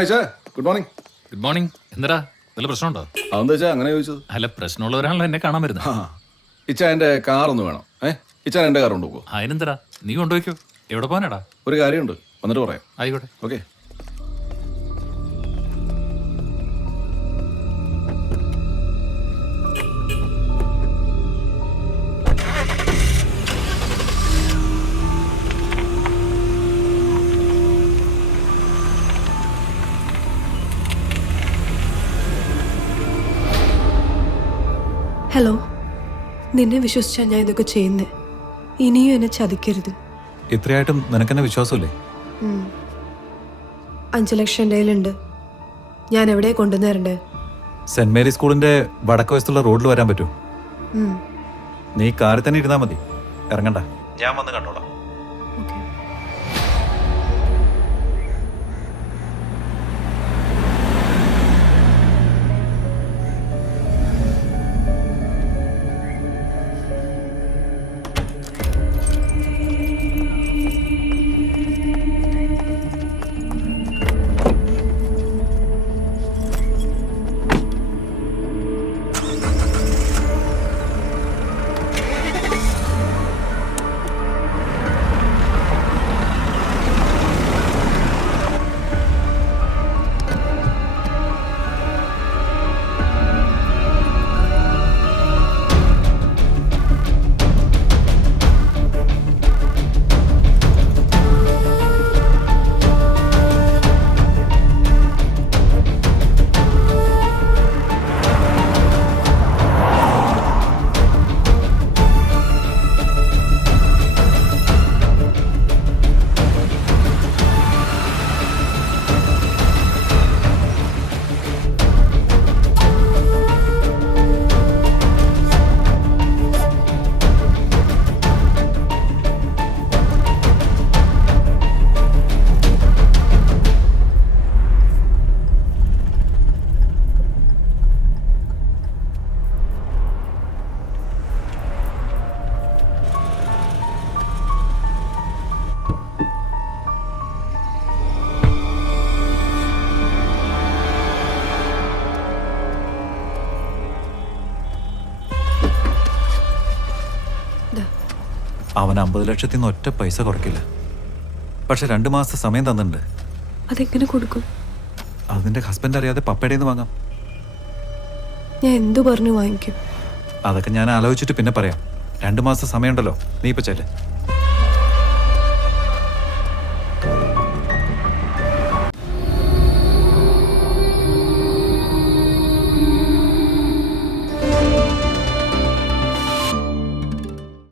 ഇച്ചാ good morning. Good morning. എന്താ വല്ല പ്രശ്നമുണ്ടോ? അതെന്താ വെച്ചാ അങ്ങനെ ചോദിച്ചത്? അല്ല, പ്രശ്നമുള്ളവരാണല്ലോ എന്നെ കാണാൻ വരുന്നത്. ഇച്ചാ എൻ്റെ കാർ ഒന്ന് വേണം. ഇച്ചാൻ എൻ്റെ കാർ കൊണ്ടുപോകുമോ? അതിനെന്തടാ, നീ കൊണ്ടുപോയിക്കോ. എവിടെ പോകാനാടാ? ഒരു കാര്യമുണ്ട്, വന്നിട്ട് പറയാം. ആയിക്കോട്ടെ. ഓക്കെ. ഹലോ, നിന്നെ വിശ്വസിച്ചാ ഞാൻ ഇതൊക്കെ ചെയ്യുന്നേ. ഇനിയും എന്നെ ചതിക്കരുത്. ഇത്രയായിട്ടും നിനക്കെന്നെ വിശ്വാസമില്ലേ? 5 ലക്ഷം എൻ്റെ കയ്യിലുണ്ട്. ഞാൻ എവിടെ കൊണ്ടുവന്നേരണ്ടേ? സെന്റ് മേരി സ്കൂളിന്റെ വടക്ക് വശത്തുള്ള റോഡിൽ വരാൻ പറ്റൂ? നീ കാറിൽ തന്നെ ഇരുന്നാ മതി, ഇറങ്ങണ്ട. ഞാൻ വന്ന് കണ്ടോളാം. ഓക്കെ. അവൻ 50 ലക്ഷത്തിൽ നിന്ന് ഒറ്റ പൈസ കുറയ്ക്കില്ല. പക്ഷെ 2 മാസത്തെ സമയം തന്നിട്ടുണ്ട്. അതെങ്ങനെ കൊടുക്കും? അതിന്റെ ഹസ്ബൻഡ് അറിയാതെ പപ്പയുടെ നിന്ന് വാങ്ങാം. ഞാൻ എന്തു പറഞ്ഞു വാങ്ങിക്കും? അതൊക്കെ ഞാൻ ആലോചിച്ചിട്ട് പിന്നെ പറയാം. 2 മാസം സമയമുണ്ടല്ലോ, നീ ഇപ്പൊ ചെല്ല്.